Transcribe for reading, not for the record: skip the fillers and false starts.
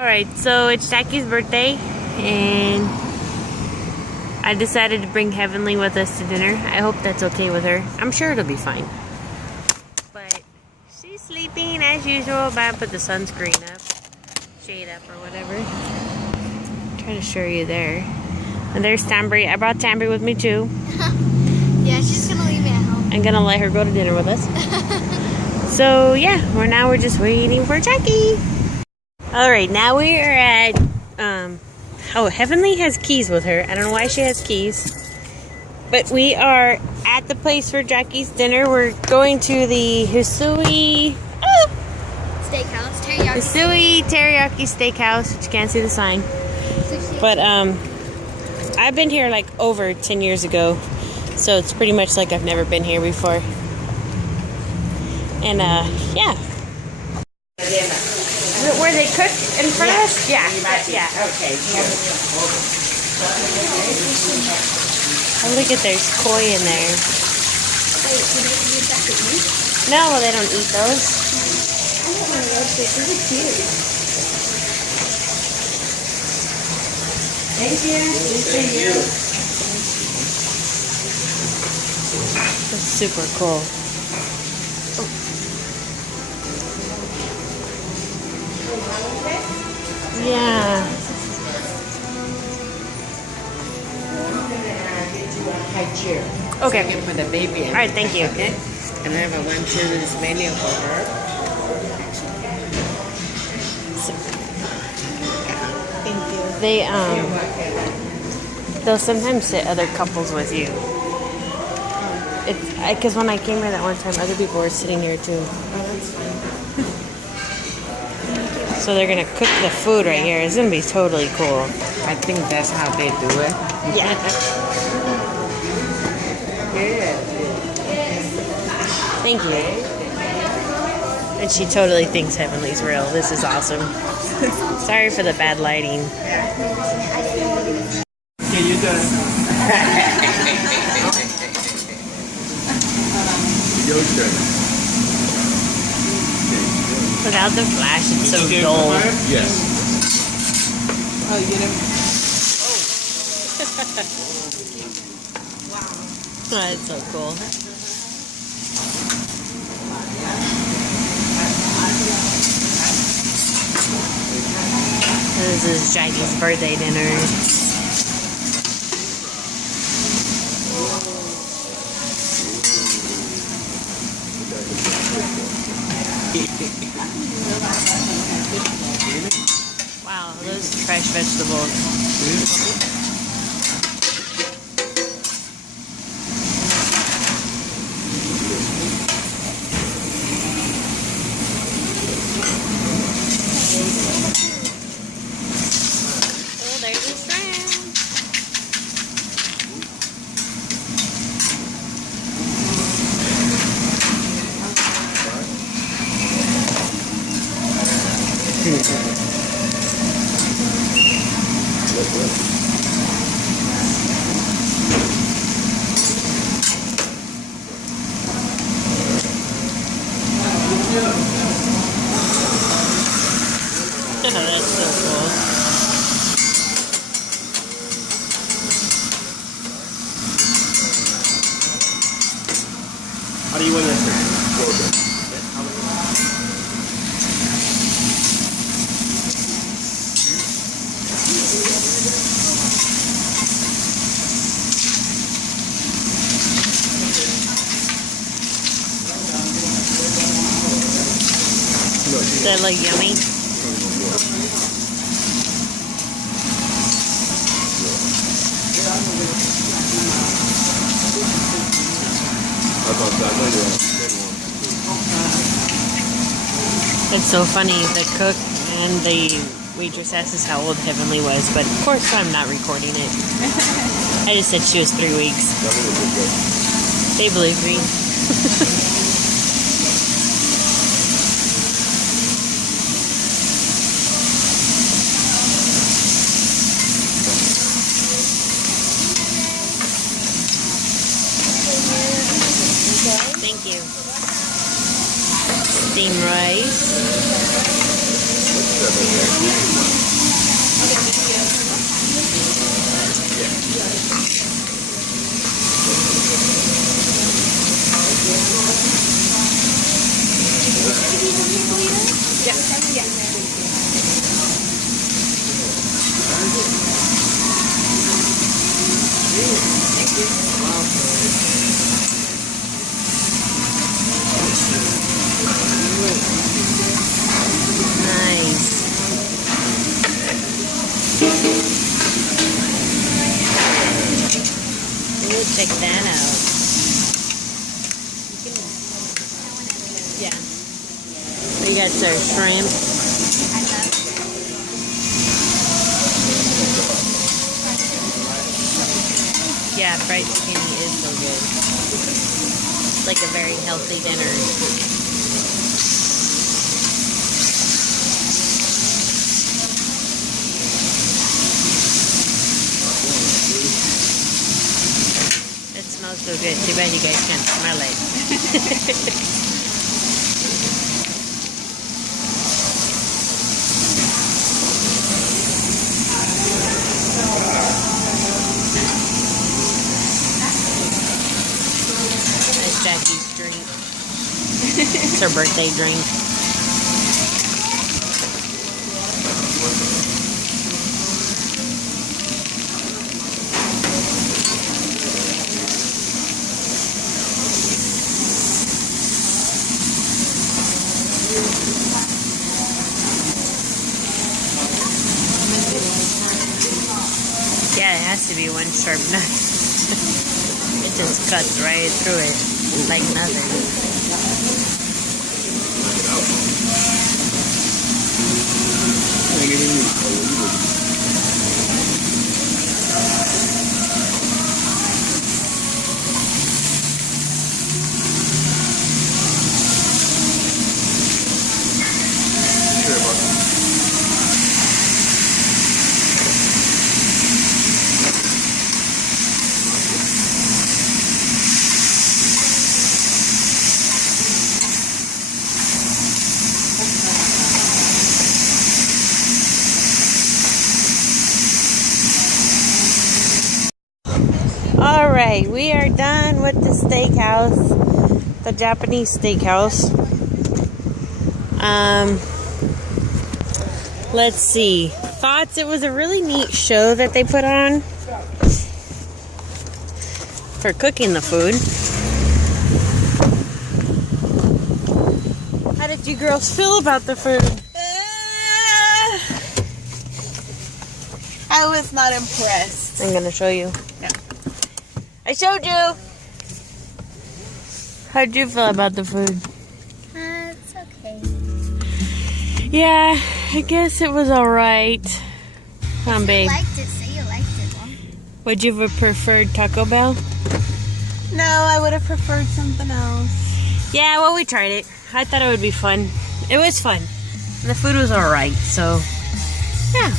Alright, so it's Jackie's birthday, and I decided to bring Heavenly with us to dinner. I hope that's okay with her. I'm sure it'll be fine. But she's sleeping as usual, but I put the sunscreen up, shade up, or whatever. I'm trying to show you there. And there's Tambry. I brought Tambry with me too. Yeah, she's gonna leave me at home. I'm gonna let her go to dinner with us. So yeah, we're just waiting for Jackie. Alright, now we are at, oh, Heavenly has keys with her. I don't know why she has keys. But we are at the place for Jackie's dinner. We're going to the Hisui Steakhouse, Teriyaki. Hisui Teriyaki Steakhouse, which you can't see the sign. But, I've been here like over 10 years ago. So it's pretty much like I've never been here before. And, yeah. Where they cook in front of us? Yeah. Yeah. Okay. Oh, look at there's koi in there. Wait, do they eat that with me? No, they don't eat those. I want one of those. Those are cute. Thank you. Thank you. That's super cool. Yeah. High chair. Okay. So you can put the baby in. All right, thank you. Okay. And I have a one children's menu for her. Thank you. They'll sometimes sit other couples with you. It's because when I came here that one time, other people were sitting here too. So they're gonna cook the food right here. It's gonna be totally cool. I think that's how they do it. Yeah. Good. Thank you. And she totally thinks Heavenly's real. This is awesome. Sorry for the bad lighting. Can you do it? Your turn. Without the flash, it's so dull. Yes. Oh, you know. Oh, that's so cool. This is Jackie's birthday dinner. Wow, those fresh vegetables. Oh, there's the shrimp. That's so cool. How do you want that thing? Does that look yummy? It's so funny, the cook and the waitress asked us how old Heavenly was, but of course I'm not recording it. I just said she was 3 weeks. They believe me. Thank you. Steamed rice. Nice. Ooh, check that out. Yeah. We got our shrimp. Yeah, fried zucchini is so good. It's like a very healthy dinner. It smells so good. Too bad you guys can't smell it. That's Jackie's drink. It's her birthday drink. Yeah, it has to be one sharp knife. It just cuts right through it like nothing. Alright, we are done with the steakhouse, the Japanese steakhouse. Let's see. Thoughts? It was a really neat show that they put on for cooking the food. How did you girls feel about the food? I was not impressed. I'm gonna show you. No. I showed you. How'd you feel about the food? It's okay. Yeah, I guess it was alright. Come on, babe. Liked it. Say you liked it, Mom. Would you have preferred Taco Bell? No, I would have preferred something else. Yeah, well, we tried it. I thought it would be fun. It was fun. And the food was alright, so yeah.